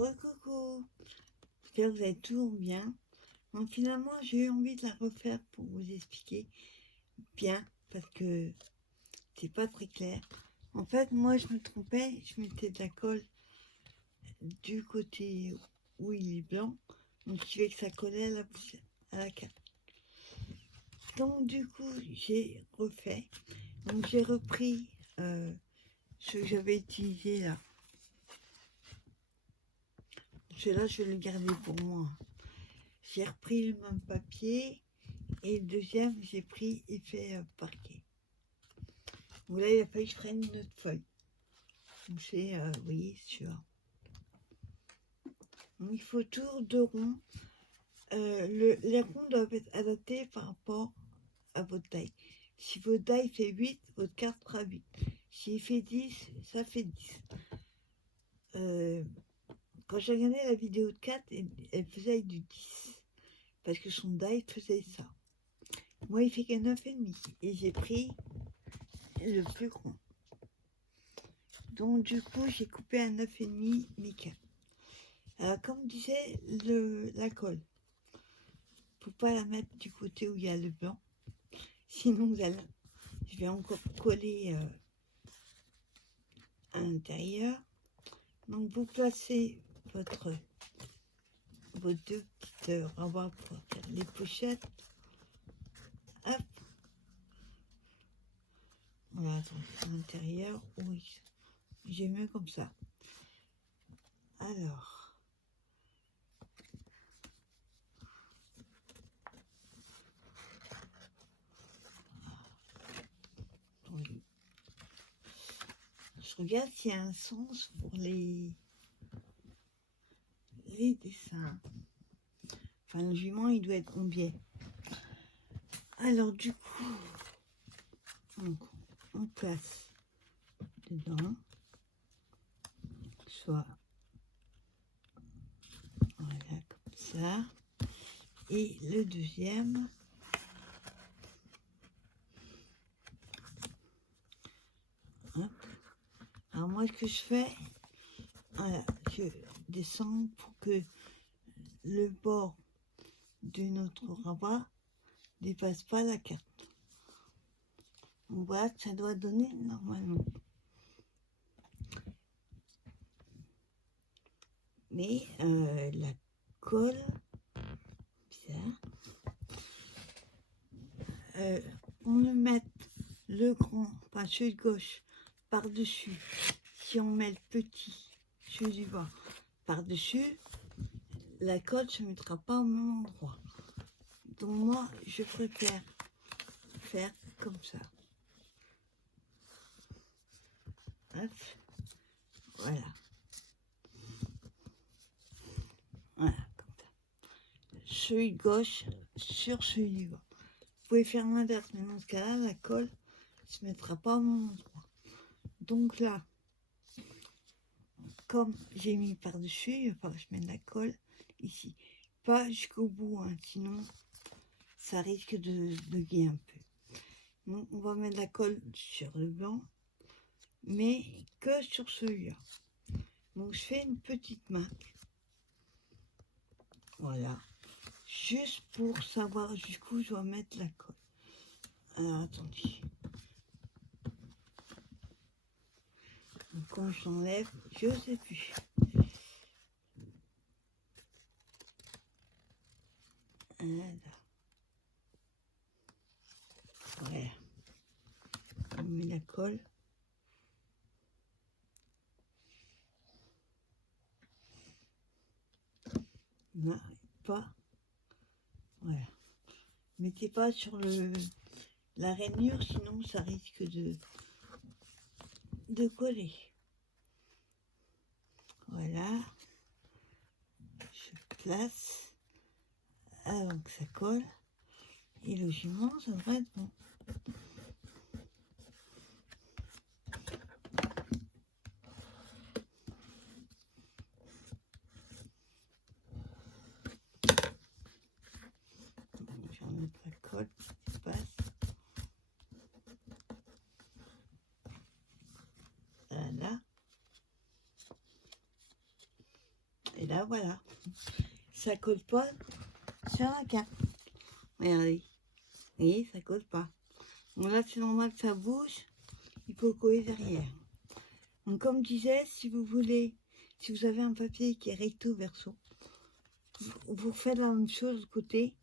Recoucou, j'espère que vous allez toujours bien. Donc finalement, j'ai eu envie de la refaire pour vous expliquer bien, parce que c'est pas très clair. En fait, moi, je me trompais, je mettais de la colle du côté où il est blanc, donc je voulais que ça collait à la carte. Donc du coup, j'ai refait. Donc j'ai repris ce que j'avais utilisé là. Celui-là, je vais le garder pour moi. J'ai repris le même papier et le deuxième, j'ai pris effet parquet. Donc là, il a fallu que je prenne une autre feuille. Donc c'est, vous voyez, sûr. Donc il faut toujours deux ronds. Les ronds doivent être adaptés par rapport à votre taille. Si votre taille fait 8, votre carte fera 8. S'il fait 10, ça fait 10. Quand j'ai regardé la vidéo de 4, elle faisait du 10. Parce que son die faisait ça. Moi, il fait que 9,5. Et j'ai pris le plus grand. Donc, du coup, j'ai coupé à 9,5 mes cartes. Alors, comme disait la colle, faut pas la mettre du côté où il y a le blanc. Sinon, je vais encore coller à l'intérieur. Donc, vous placez vos deux petites rembarres pour faire les pochettes. Hop. Voilà, à l'intérieur, oui. J'ai mieux comme ça. Alors. Je regarde s'il y a un sens pour les dessins. Enfin, le jument, il doit être en biais. Alors, du coup, on place dedans, soit voilà, comme ça. Et le deuxième, hop. Alors, moi, ce que je fais, voilà, je descends pour que le bord de notre rabat dépasse pas la carte. On voit que ça doit donner normalement. Mais la colle, bizarre, on le met le grand, enfin celui de gauche, par-dessus. Si on met le petit, celui du bas, par-dessus, la colle ne se mettra pas au même endroit. Donc moi, je préfère faire comme ça. Hop. Voilà. Voilà, comme ça. Celui de gauche sur celui du bas. Vous pouvez faire l'inverse, mais dans ce cas-là, la colle ne se mettra pas au même endroit. Donc là, comme j'ai mis par-dessus, il va falloir que je mette la colle ici. Pas jusqu'au bout, hein, sinon ça risque de bugger un peu. Donc on va mettre la colle sur le blanc, mais que sur celui-là. Donc je fais une petite marque. Voilà. Juste pour savoir jusqu'où je dois mettre la colle. Alors attendez. Donc quand j'enlève, je sais plus. Voilà. Voilà. On met la colle. Non, pas. Voilà. Mettez pas sur la rainure, sinon ça risque de coller. Voilà. Je place avant que ça colle. Et logiquement, ça devrait être bon. Je vais remettre la colle qui passe. Voilà. Et là, voilà. Ça colle pas sur la carte. Regardez. Vous voyez, ça colle pas. Bon, là, c'est normal que ça bouge. Il faut coller derrière. Donc, comme je disais, si vous voulez, si vous avez un papier qui est recto verso, vous faites la même chose de côté.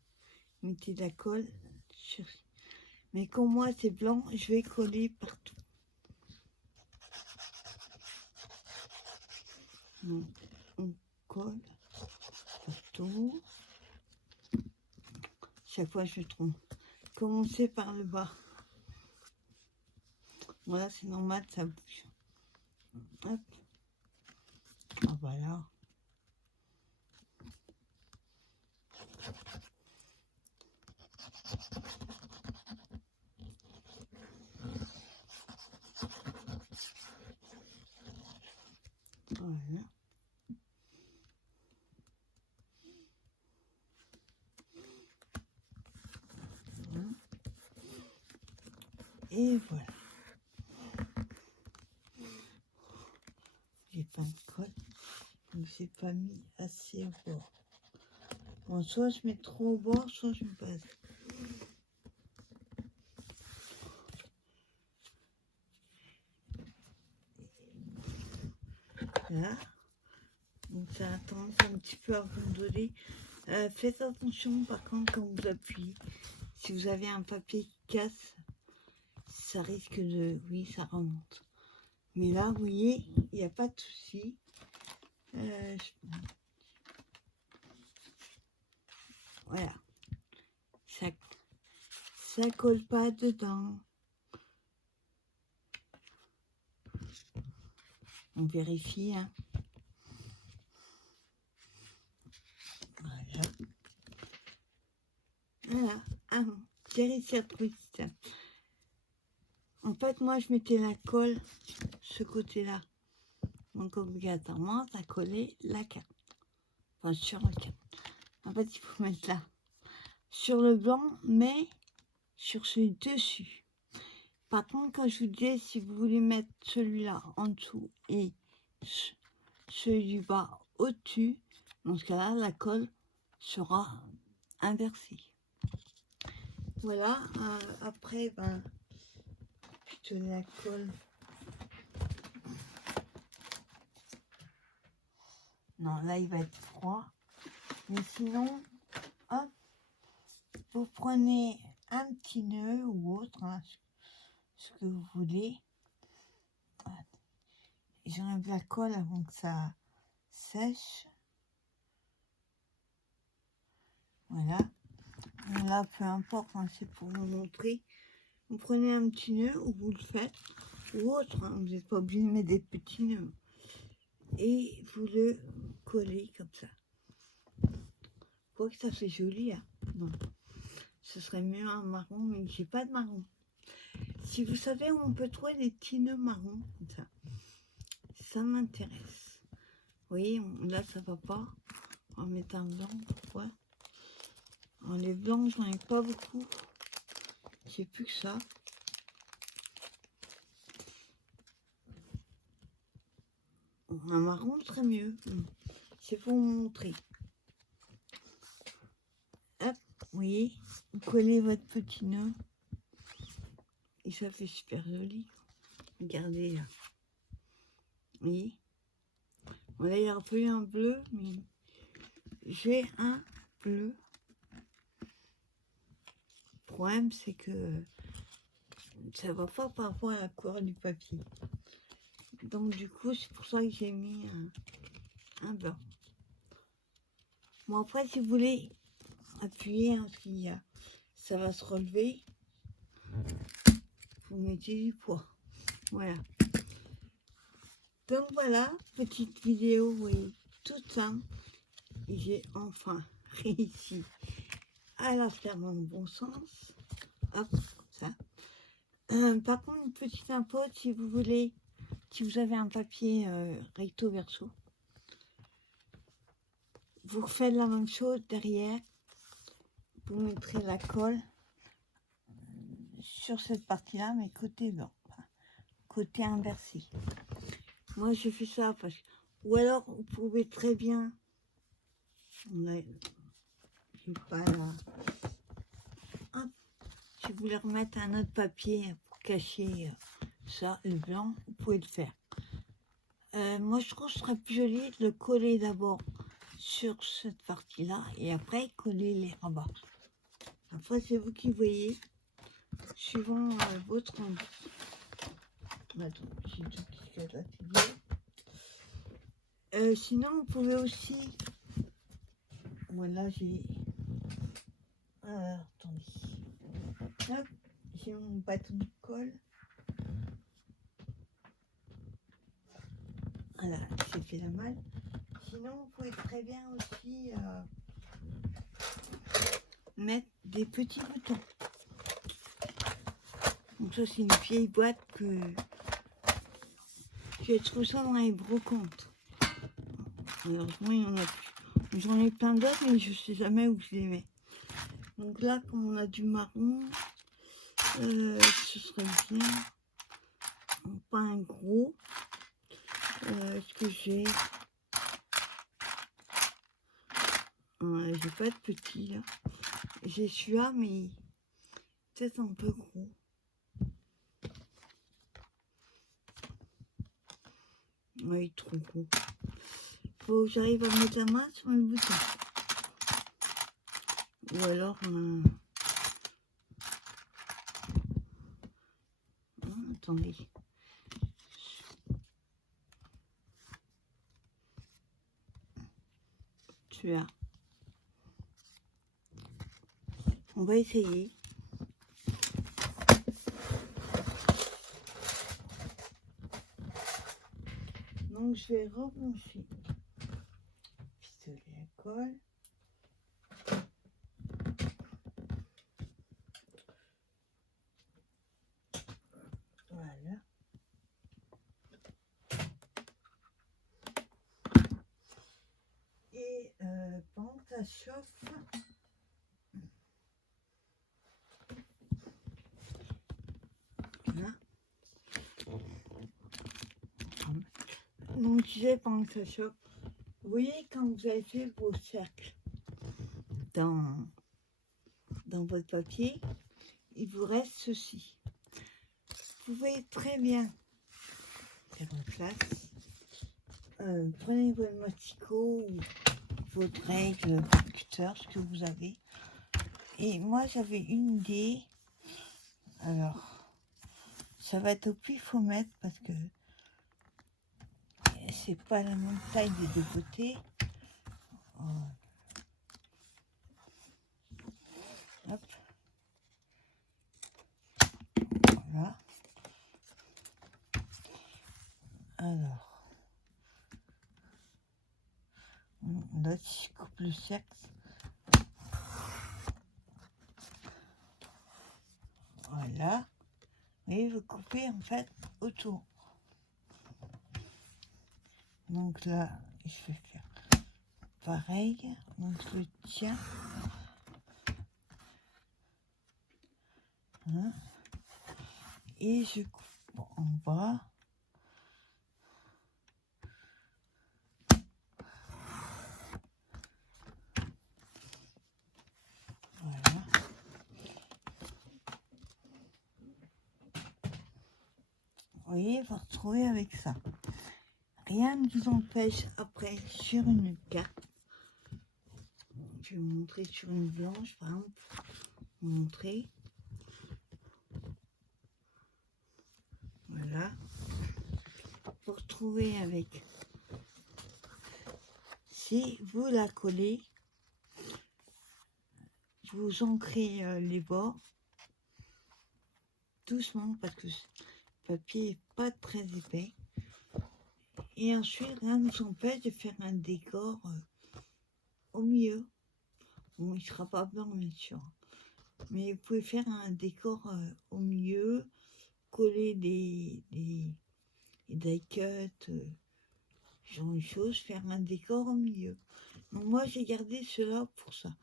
Mettez de la colle sur. Mais comme moi, c'est blanc, je vais coller partout. Donc, on colle partout. Chaque fois, je me trompe. Commencez par le bas. Voilà, c'est normal, ça bouge. Hop. Ah, voilà. Voilà. Et voilà. J'ai pas de colle, donc j'ai pas mis assez au bord. Bon, soit je mets trop au bord, soit je me passe. Là. Donc ça a tendance un petit peu à rondeler. Faites attention par contre quand vous appuyez. Si vous avez un papier qui casse, ça risque de... Oui, ça remonte. Mais là, vous voyez, il n'y a pas de souci. Voilà. Ça colle pas dedans. On vérifie, hein. Voilà. Voilà. Ah, j'ai réussi à trouver ça. En fait, moi, je mettais la colle ce côté-là. Donc, obligatoirement, ça collait la carte. Enfin, sur la carte. En fait, il faut mettre là. Sur le blanc, mais sur celui dessus. Par contre, quand je vous disais, si vous voulez mettre celui-là en dessous et celui du bas au-dessus, dans ce cas-là, la colle sera inversée. Voilà. Après, ben, je te la colle. Non, là, il va être froid. Mais sinon, hop, vous prenez un petit nœud ou autre, hein, ce que vous voulez. J'enlève la colle avant que ça sèche. Voilà. Là, peu importe, hein, c'est pour vous montrer. Vous prenez un petit nœud ou vous le faites, ou autre, hein, vous n'êtes pas obligé de mettre des petits nœuds. Et vous le collez comme ça. Quoique ça fait joli, hein. Non. Ce serait mieux un marron, mais j'ai pas de marron. Si vous savez où on peut trouver des petits nœuds marrons, comme ça m'intéresse. Vous voyez, là ça va pas. On va mettre un blanc, pourquoi? Alors, les blancs, j'en ai pas beaucoup. J'ai plus que ça. Un marron serait mieux. C'est pour vous montrer. Hop, vous voyez, vous collez votre petit nœud. Et ça fait super joli. Regardez là. Vous voyez? Bon, là, il y a un peu un bleu, mais j'ai un bleu. Le problème, c'est que ça va pas par rapport à la couleur du papier. Donc, du coup, c'est pour ça que j'ai mis un blanc. Bon, après, si vous voulez appuyer, hein, ça va se relever, vous mettez du poids. Voilà. Donc voilà, petite vidéo, vous voyez, toute simple. Et j'ai enfin réussi à la faire dans le bon sens. Hop, ça. Par contre, une petite info, si vous voulez, si vous avez un papier recto verso, vous refaites la même chose derrière. Vous mettrez la colle sur cette partie-là, mais côté blanc, côté inversé. Moi, je fais ça parce que... Ou alors, vous pouvez très bien J'ai pas là. Hop, si vous voulez remettre un autre papier pour cacher ça, le blanc, vous pouvez le faire. Moi, je trouve que ce serait plus joli de le coller d'abord sur cette partie-là et après coller les rabats. Après, c'est vous qui voyez, suivant votre envie. Attends, j'ai tout qui se casse la figure. Sinon, vous pouvez aussi... Voilà, j'ai... attendez. Hop, j'ai mon bâton de colle. Voilà, j'ai fait la malle. Sinon, vous pouvez très bien aussi mettre des petits boutons. Donc ça, c'est une vieille boîte que j'ai trouvé ça dans les brocantes. Malheureusement, il y en a plus. J'en ai plein d'autres, mais je sais jamais où je les mets. Donc là, comme on a du marron, ce serait bien. Pas un gros. Ce que j'ai... j'ai pas de petit là. J'ai celui-là, mais peut-être un peu gros. Oui, trop gros. Faut que j'arrive à mettre la main sur le bouton. Ou alors attendez. Celui-là. On va essayer. Donc je vais rebrancher pistolet à colle. Voilà. Et pendant que ça chauffe, là. Donc je disais pendant que ça chauffe, vous voyez quand vous avez fait vos cercles dans votre papier, il vous reste ceci. Vous pouvez très bien faire en place. Prenez votre mastico ou votre règle, votre cutter, ce que vous avez. Et moi j'avais une idée. Alors, ça va être au pifomètre parce que c'est pas la même taille des deux côtés. Hop. Voilà. Alors, là, si je coupe le cercle, voilà. Et vous coupez en fait autour. Donc là, je vais faire pareil. Donc je le tiens. Hein, et je coupe en bas. Voilà. Vous voyez, vous retrouvez avec ça. Rien ne vous empêche après sur une carte. Je vais vous montrer sur une blanche, par exemple. Vous montrer. Voilà. Vous retrouvez avec. Si vous la collez, vous ancrez les bords doucement parce que le papier n'est pas très épais. Et ensuite, rien ne vous empêche de faire un décor au milieu. Bon, il ne sera pas blanc, bien sûr. Mais vous pouvez faire un décor au milieu, coller des die cuts, genre de choses, faire un décor au milieu. Donc moi, j'ai gardé cela pour ça.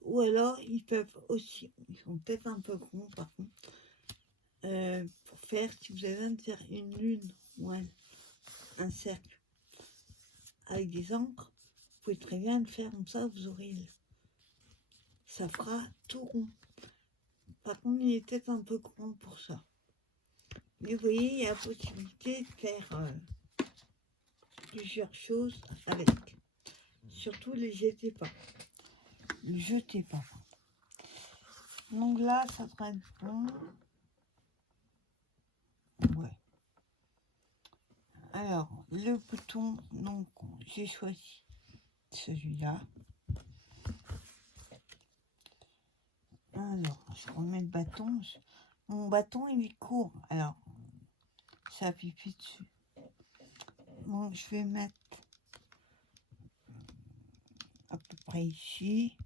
Ou alors, ils peuvent aussi, ils sont peut-être un peu grands par contre, pour faire, si vous avez besoin de faire une lune ou un cercle avec des encres, pouvez très bien le faire comme ça, vous aurez ça fera tout rond. Par contre, il est peut-être un peu grand pour ça. Mais vous voyez, il y a la possibilité de faire plusieurs choses avec. Surtout les jetez pas. Ne jetez pas. Donc là, ça devrait être bon. Ouais. Alors, le bouton, donc j'ai choisi celui-là. Alors, je remets le bâton. Mon bâton, il est court. Alors, ça appuie dessus. Bon, je vais mettre à peu près ici.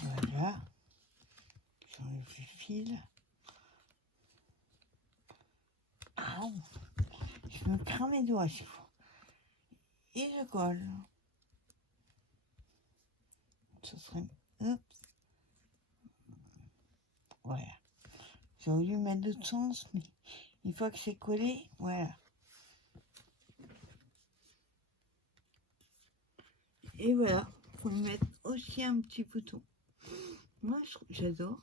Voilà. J'enlève le fil. Ah, je me crame les doigts, c'est fou. Et je colle. Ce serait... Hop. Voilà. J'aurais dû mettre l'autre sens, mais une fois que c'est collé, voilà. Et voilà. Faut lui mettre aussi un petit bouton. Moi, j'adore.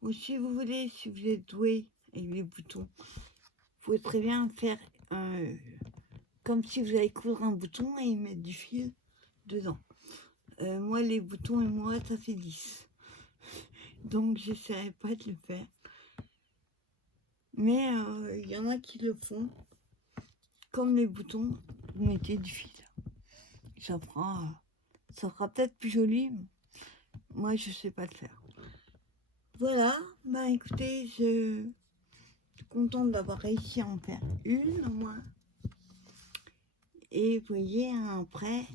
Ou si vous voulez, si vous êtes doué avec les boutons, vous pouvez très bien faire comme si vous allez coudre un bouton et y mettre du fil dedans. Moi, les boutons et moi, ça fait 10. Donc, j'essaierai pas de le faire. Mais il y en a qui le font. Comme les boutons, vous mettez du fil. Ça fera peut-être plus joli. Moi, je sais pas le faire. Voilà. Bah, écoutez, je suis contente d'avoir réussi à en faire une, au moins. Et vous voyez, après...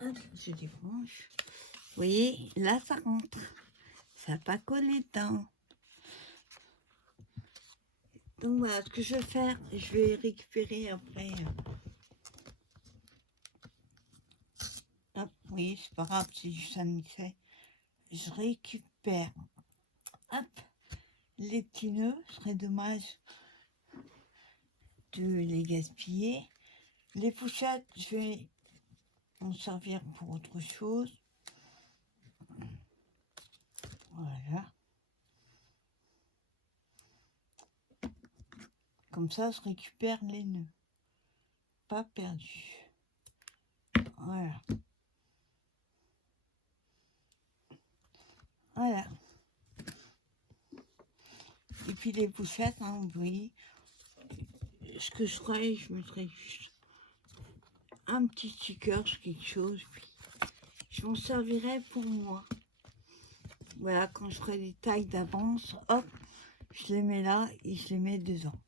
Hop, je débranche. Vous voyez, là, ça rentre. Ça n'a pas collé dedans. Donc voilà, ce que je vais faire, je vais récupérer après. Hop, oui, c'est pas grave, c'est juste un essai. Je récupère, hop, les petits nœuds. Ce serait dommage de les gaspiller. Les pochettes, je vais en servir pour autre chose. Voilà. Comme ça, je récupère les nœuds. Pas perdus. Voilà. Voilà. Et puis les pochettes, hein, vous voyez, ce que je ferais, je mettrais juste un petit sticker sur quelque chose, puis je m'en servirai pour moi. Voilà, quand je ferai des tailles d'avance, hop, je les mets là et je les mets dedans.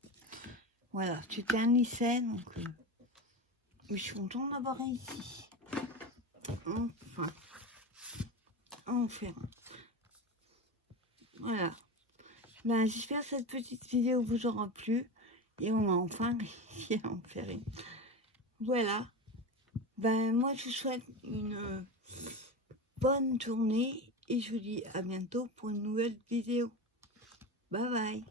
Voilà, c'était un essai, donc je suis contente d'avoir réussi. Enfin. Voilà. Ben, j'espère que cette petite vidéo vous aura plu. Et on a enfin réussi à en faire une. Voilà. Ben, moi, je vous souhaite une bonne journée. Et je vous dis à bientôt pour une nouvelle vidéo. Bye bye.